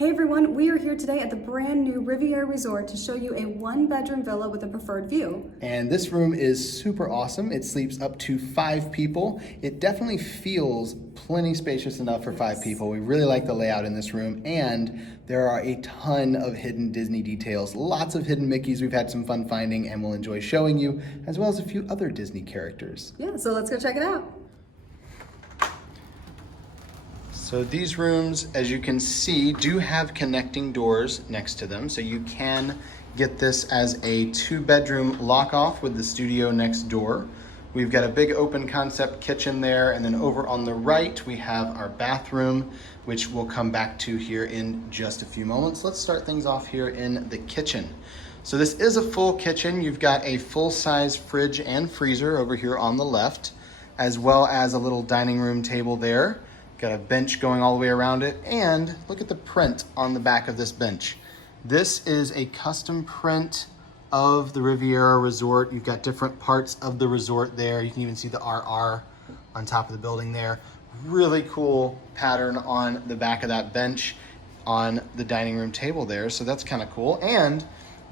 Hey everyone, we are here today at the brand new Riviera Resort to show you a 1-bedroom villa with a preferred view. And this room is super awesome. It sleeps up to 5 people. It definitely feels plenty spacious enough for 5 people. We really like the layout in this room, and there are a ton of hidden Disney details. Lots of hidden Mickeys we've had some fun finding and we'll enjoy showing you, as well as a few other Disney characters. Yeah, so let's go check it out. So these rooms, as you can see, do have connecting doors next to them. So you can get this as a 2-bedroom lock-off with the studio next door. We've got a big open concept kitchen there. And then over on the right, we have our bathroom, which we'll come back to here in just a few moments. Let's start things off here in the kitchen. So this is a full kitchen. You've got a full-size fridge and freezer over here on the left, as well as a little dining room table there. Got a bench going all the way around it, and look at the print on the back of this bench. This is a custom print of the Riviera Resort. You've got different parts of the resort there. You can even see the RR on top of the building there. Really cool pattern on the back of that bench on the dining room table there, so that's kind of cool. And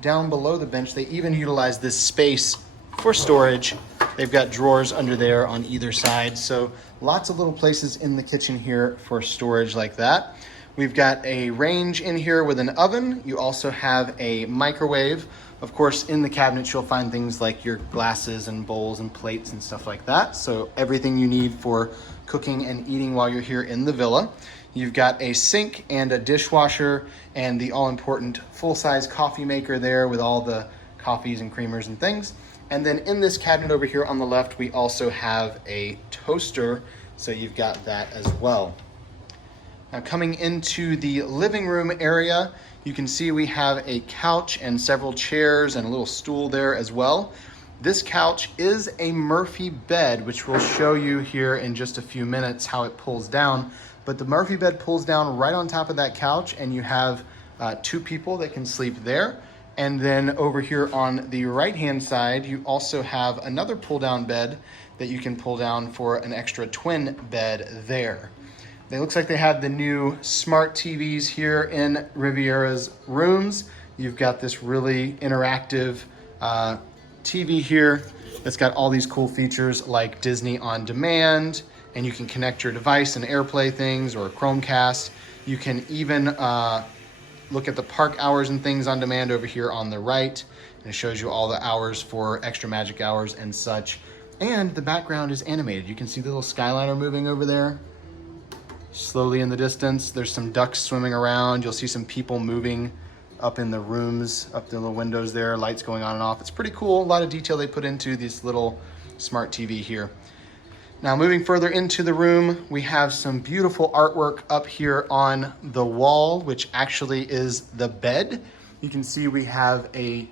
down below the bench, they even utilize this space for storage. They've got drawers under there on either side, so lots of little places in the kitchen here for storage like that. We've got a range in here with an oven. You also have a microwave. Of course, in the cabinets, you'll find things like your glasses and bowls and plates and stuff like that. So everything you need for cooking and eating while you're here in the villa. You've got a sink and a dishwasher and the all-important full-size coffee maker there with all the coffees and creamers and things. And then in this cabinet over here on the left, we also have a toaster, so you've got that as well. Now coming into the living room area, you can see we have a couch and several chairs and a little stool there as well. This couch is a Murphy bed, which we'll show you here in just a few minutes how it pulls down. But the Murphy bed pulls down right on top of that couch, and you have 2 people that can sleep there. And then over here on the right-hand side, you also have another pull-down bed that you can pull down for an extra twin bed there. It looks like they have the new smart TVs here in Riviera's rooms. You've got this really interactive TV here that's got all these cool features like Disney On Demand, and you can connect your device and AirPlay things or a Chromecast. You can even look at the park hours and things on demand over here on the right, and it shows you all the hours for extra magic hours and such. And the background is animated. You can see the little Skyliner moving over there slowly in the distance. There's some ducks swimming around. You'll see some people moving up in the rooms, up the little windows there, lights going on and off. It's pretty cool. A lot of detail they put into this little smart TV here. Now moving further into the room, we have some beautiful artwork up here on the wall, which actually is the bed. You can see we have a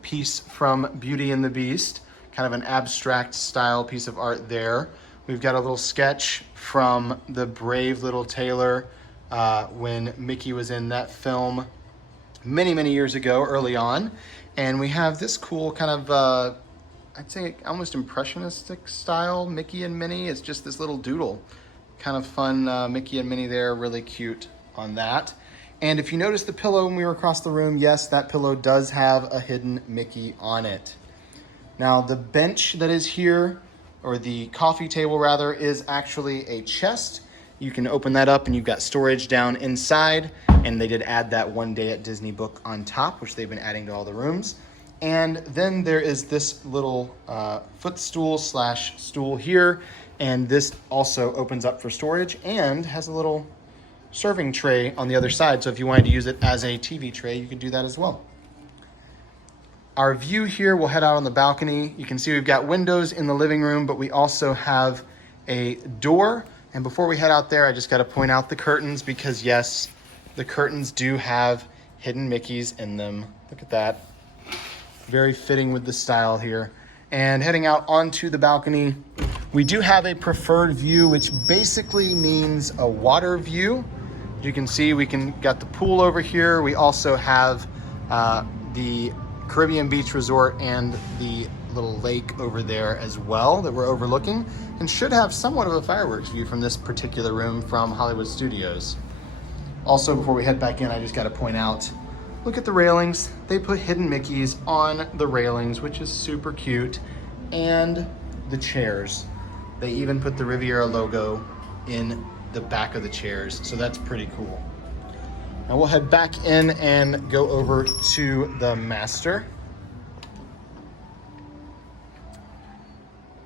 piece from Beauty and the Beast, kind of an abstract style piece of art there. We've got a little sketch from the Brave Little Tailor when Mickey was in that film many, many years ago, early on. And we have this cool kind of I'd say almost impressionistic style Mickey and Minnie. It's just this little doodle. Kind of fun Mickey and Minnie there, really cute on that. And if you notice the pillow when we were across the room, yes, that pillow does have a hidden Mickey on it. Now the bench that is here, or the coffee table rather, is actually a chest. You can open that up and you've got storage down inside. And they did add that One Day at Disney book on top, which they've been adding to all the rooms. And then there is this little footstool slash stool here. And this also opens up for storage and has a little serving tray on the other side. So if you wanted to use it as a TV tray, you could do that as well. Our view here, we'll head out on the balcony. You can see we've got windows in the living room, but we also have a door. And before we head out there, I just got to point out the curtains because yes, the curtains do have hidden Mickeys in them. Look at that. Very fitting with the style here. And heading out onto the balcony, we do have a preferred view, which basically means a water view. As you can see, we got the pool over here. We also have the Caribbean Beach Resort and the little lake over there as well that we're overlooking, and should have somewhat of a fireworks view from this particular room from Hollywood Studios. Also, before we head back in, I just got to point out, look at the railings. They put hidden Mickeys on the railings, which is super cute. And the chairs. They even put the Riviera logo in the back of the chairs, so that's pretty cool. Now we'll head back in and go over to the master.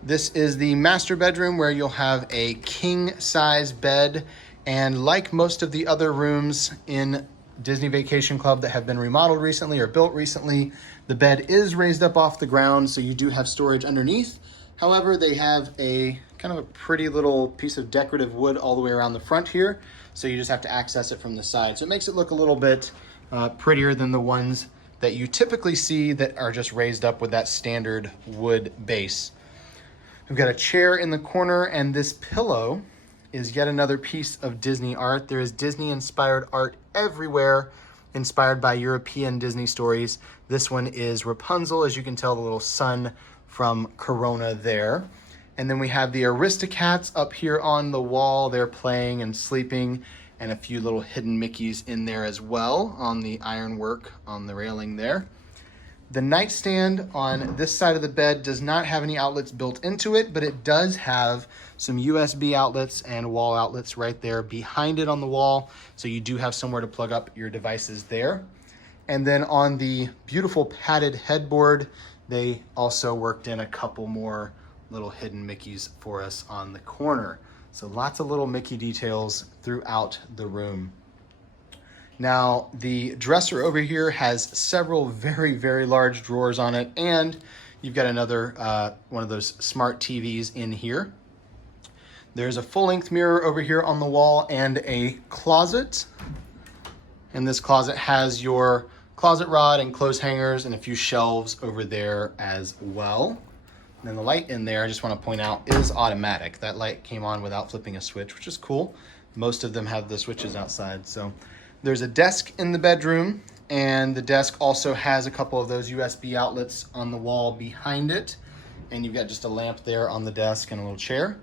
This is the master bedroom where you'll have a king size bed, and like most of the other rooms in Disney Vacation Club that have been remodeled recently or built recently, the bed is raised up off the ground, so you do have storage underneath. However, they have a kind of a pretty little piece of decorative wood all the way around the front here, so you just have to access it from the side. So it makes it look a little bit prettier than the ones that you typically see that are just raised up with that standard wood base. We've got a chair in the corner, and this pillow is yet another piece of Disney art. There is Disney-inspired art everywhere, inspired by European Disney stories. This one is Rapunzel, as you can tell, the little sun from Corona there. And then we have the Aristocats up here on the wall. They're playing and sleeping, and a few little hidden Mickeys in there as well on the ironwork on the railing there. The nightstand on this side of the bed does not have any outlets built into it, but it does have some USB outlets and wall outlets right there behind it on the wall. So you do have somewhere to plug up your devices there. And then on the beautiful padded headboard, they also worked in a couple more little hidden Mickeys for us on the corner. So lots of little Mickey details throughout the room. Now, the dresser over here has several very, very large drawers on it, and you've got another one of those smart TVs in here. There's a full-length mirror over here on the wall and a closet. And this closet has your closet rod and clothes hangers and a few shelves over there as well. And then the light in there, I just want to point out, is automatic. That light came on without flipping a switch, which is cool. Most of them have the switches outside, so... There's a desk in the bedroom, and the desk also has a couple of those USB outlets on the wall behind it. And you've got just a lamp there on the desk and a little chair.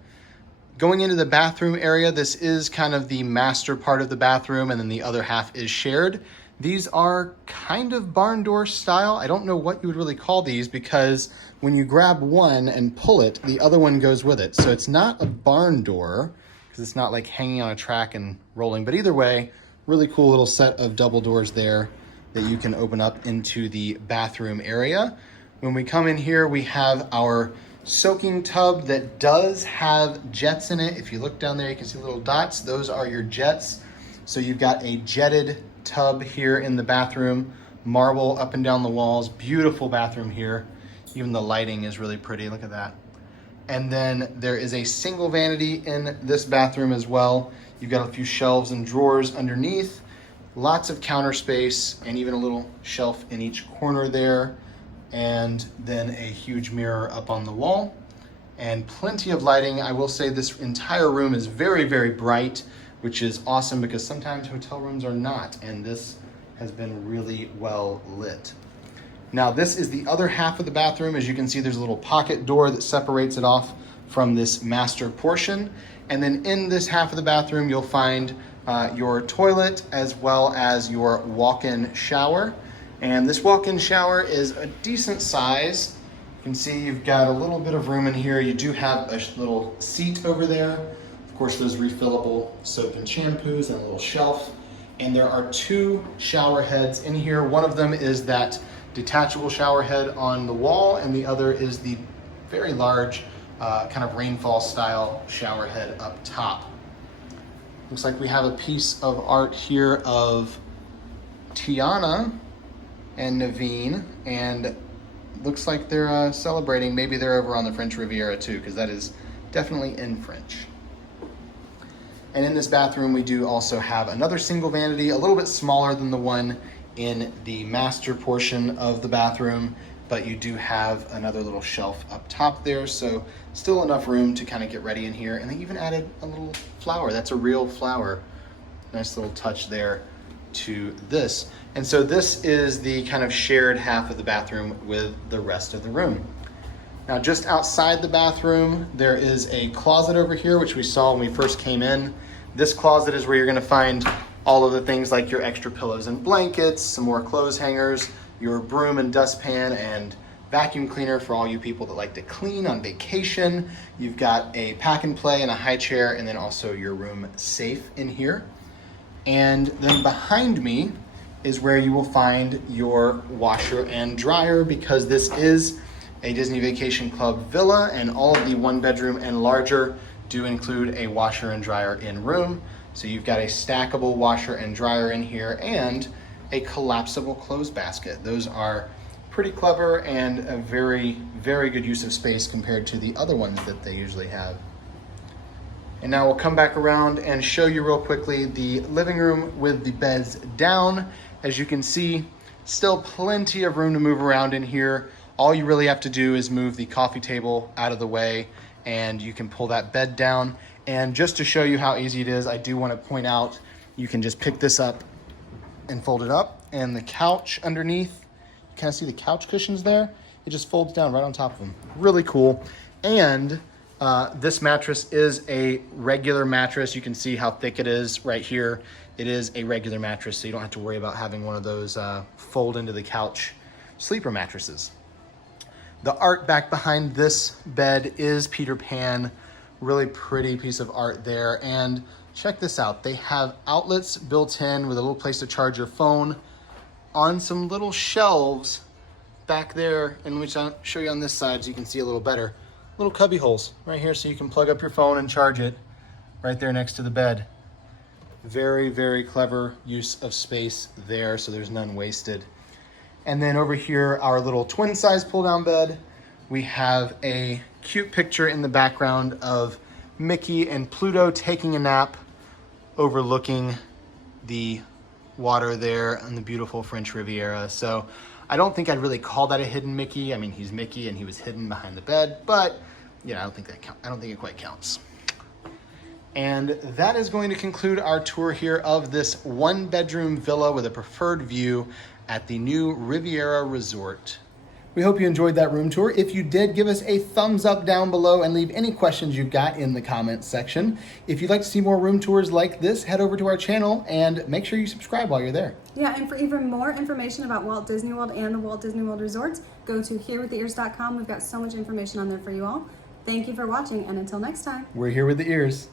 Going into the bathroom area, this is kind of the master part of the bathroom, and then the other half is shared. These are kind of barn door style. I don't know what you would really call these, because when you grab one and pull it, the other one goes with it. So it's not a barn door, because it's not like hanging on a track and rolling. But either way, really cool little set of double doors there that you can open up into the bathroom area. When we come in here, we have our soaking tub that does have jets in it. If you look down there, you can see little dots. Those are your jets. So you've got a jetted tub here in the bathroom, marble up and down the walls. Beautiful bathroom here. Even the lighting is really pretty. Look at that. And then there is a single vanity in this bathroom as well. You've got a few shelves and drawers underneath, lots of counter space, and even a little shelf in each corner there. And then a huge mirror up on the wall and plenty of lighting. I will say this entire room is very, very bright, which is awesome because sometimes hotel rooms are not, and this has been really well lit. Now, this is the other half of the bathroom. As you can see, there's a little pocket door that separates it off from this master portion. And then in this half of the bathroom, you'll find your toilet as well as your walk-in shower. And this walk-in shower is a decent size. You can see you've got a little bit of room in here. You do have a little seat over there. Of course, those refillable soap and shampoos and a little shelf. And there are two shower heads in here. One of them is that detachable shower head on the wall, and the other is the very large kind of rainfall style shower head up top. Looks like we have a piece of art here of Tiana and Naveen, and looks like they're celebrating. Maybe they're over on the French Riviera too, because that is definitely in French. And in this bathroom, we do also have another single vanity, a little bit smaller than the one in the master portion of the bathroom, but you do have another little shelf up top there, so still enough room to kind of get ready in here. And they even added a little flower. That's a real flower. Nice little touch there to this. And so this is the kind of shared half of the bathroom with the rest of the room. Now, just outside the bathroom, there is a closet over here, which we saw when we first came in. This closet is where you're going to find all of the things like your extra pillows and blankets, some more clothes hangers, your broom and dustpan and vacuum cleaner for all you people that like to clean on vacation. You've got a pack and play and a high chair, and then also your room safe in here. And then behind me is where you will find your washer and dryer, because this is a Disney Vacation Club villa, and all of the 1 bedroom and larger do include a washer and dryer in room. So you've got a stackable washer and dryer in here and a collapsible clothes basket. Those are pretty clever and a very, very good use of space compared to the other ones that they usually have. And now we'll come back around and show you real quickly the living room with the beds down. As you can see, still plenty of room to move around in here. All you really have to do is move the coffee table out of the way and you can pull that bed down. And just to show you how easy it is, I do want to point out, you can just pick this up and fold it up, and the couch underneath, you kind of see the couch cushions there? It just folds down right on top of them. Really cool. And this mattress is a regular mattress. You can see how thick it is right here. It is a regular mattress, so you don't have to worry about having one of those fold into the couch sleeper mattresses. The art back behind this bed is Peter Pan. Really pretty piece of art there. And check this out. They have outlets built in with a little place to charge your phone on some little shelves back there. And let me show you on this side so you can see a little better. Little cubby holes right here so you can plug up your phone and charge it right there next to the bed. Very, very clever use of space there, so there's none wasted. And then over here, our little twin size pull down bed. We have a cute picture in the background of Mickey and Pluto taking a nap overlooking the water there on the beautiful French Riviera. So I don't think I'd really call that a hidden Mickey. I mean, he's Mickey and he was hidden behind the bed, but yeah, I don't think it quite counts. And that is going to conclude our tour here of this 1 bedroom villa with a preferred view at the new Riviera Resort. We hope you enjoyed that room tour. If you did, give us a thumbs up down below and leave any questions you've got in the comments section. If you'd like to see more room tours like this, head over to our channel and make sure you subscribe while you're there. Yeah, and for even more information about Walt Disney World and the Walt Disney World Resorts, go to herewiththeears.com. We've got so much information on there for you all. Thank you for watching, and until next time. We're here with the ears.